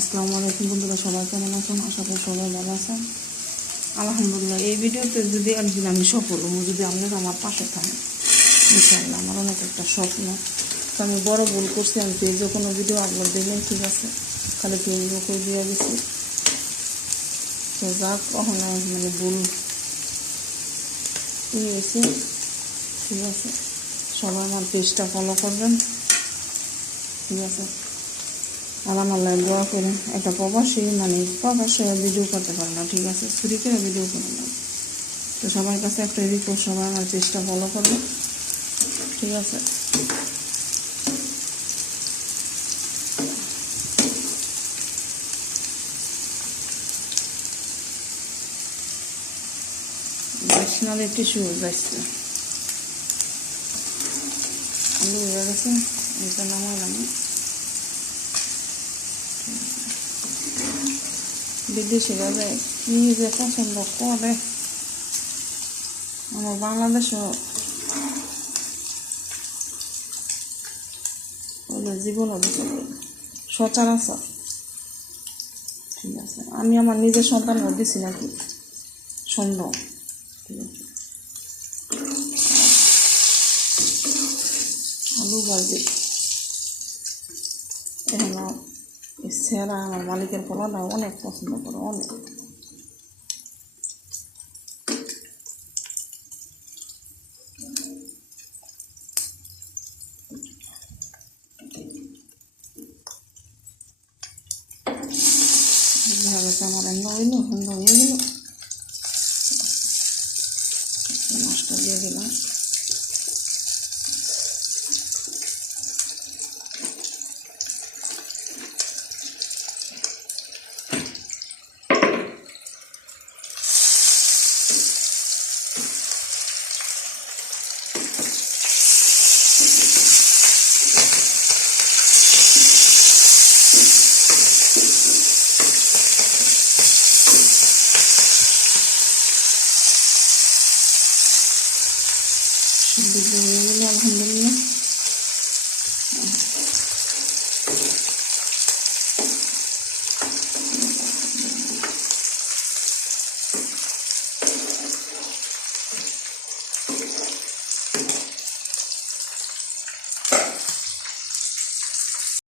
আসসালামু আলাইকুম বন্ধুরা, সবাই কেমন আছেন? আশা করি সবাই ভালো আছেন। আলহামদুলিল্লাহ, এই ভিডিওতে যদি একদিন আমি সফল হব, যদি আপনারা আমার পাশে থাকেন, ইনশাআল্লাহ। আমার অনেক একটা স্বপ্ন। তো আমি বড় ভুল করছি, আমি পেজে কোনো ভিডিও আপলোড দিলেন, ঠিক আছে, খালি ফেসবুকে দিয়ে দিছি। তো যাক, ওখানে মানে ভুল হয়েছে, ঠিক আছে। সবাই আমার পেজটা ফলো করবেন, ঠিক আছে। আর আমার লাইভ দোয়া করেন। একটা প্রবাসী প্রবাসে ভিডিও করতে পারে না, ঠিক আছে, ছুরি করে ভিডিও করে না। তো সবার কাছে একটা রিকোয়েস্ট, সবাই আমার পেজটা ফলো করবে, ঠিক আছে। ন্যাশনাল টিস্যু যাচ্ছে, আলু হয়ে গেছে, এটা নামাইলাম। বিদেশিরা যে কী যে পছন্দ করে, আমার বাংলাদেশও ওদের জীবনও দিতে সচরাচর, ঠিক আছে। আমি আমার নিজের সন্তানও দিছি নাকি সন্দেহ, ঠিক আছে। আলু ভাজি এখনো সেরা, আমার মালিকের পোলাটা অনেক পছন্দ করে, অনেক। দেখা গেছে আমার এমন হইল, সুন্দর হয়ে গেল। মাছটা দিয়ে দিলাম। আলহামদুলিল্লাহ।